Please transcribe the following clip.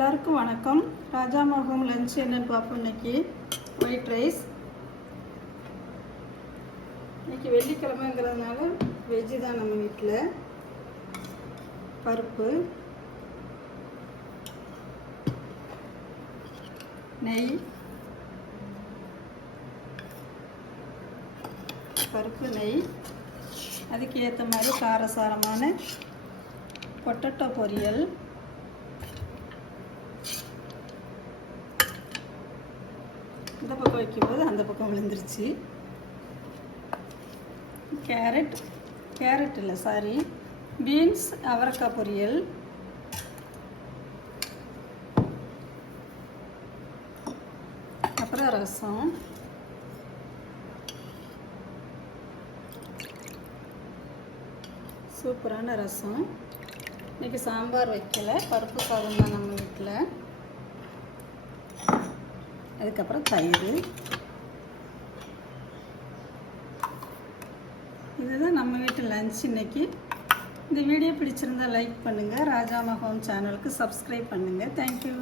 எல்லாருக்கும் வணக்கம். ராஜா மகம் லஞ்ச் என்னன்னு பார்ப்போம். இன்னைக்கு ஒயிட் ரைஸ். இன்னைக்கு வெள்ளிக்கிழமைங்கிறதுனால வெஜ்ஜு தான் நம்ம வீட்டில். பருப்பு, நெய், பருப்பு நெய், அதுக்கு ஏற்ற மாதிரி காரசாரமான பொட்டேட்டோ பொரியல், இந்த பக்கம் வைக்கும்போது அந்த பக்கம் விழுந்துருச்சு. கேரட் இல்லை சாரி, பீன்ஸ் அவரைக்காய் பொரியல், அப்புறம் ரசம், சூப்பரான ரசம். இன்றைக்கி சாம்பார் வைக்கலை, பருப்பு சாதம் தான் நம்ம வீட்டில். அதுக்கப்புறம் தயிர். இதுதான் நம்ம வீட்டு லஞ்ச் இன்னைக்கு. இந்த வீடியோ பிடிச்சிருந்தால் லைக் பண்ணுங்கள். ராஜா மகம் சேனலுக்கு சப்ஸ்கிரைப் பண்ணுங்கள். தேங்க்யூ.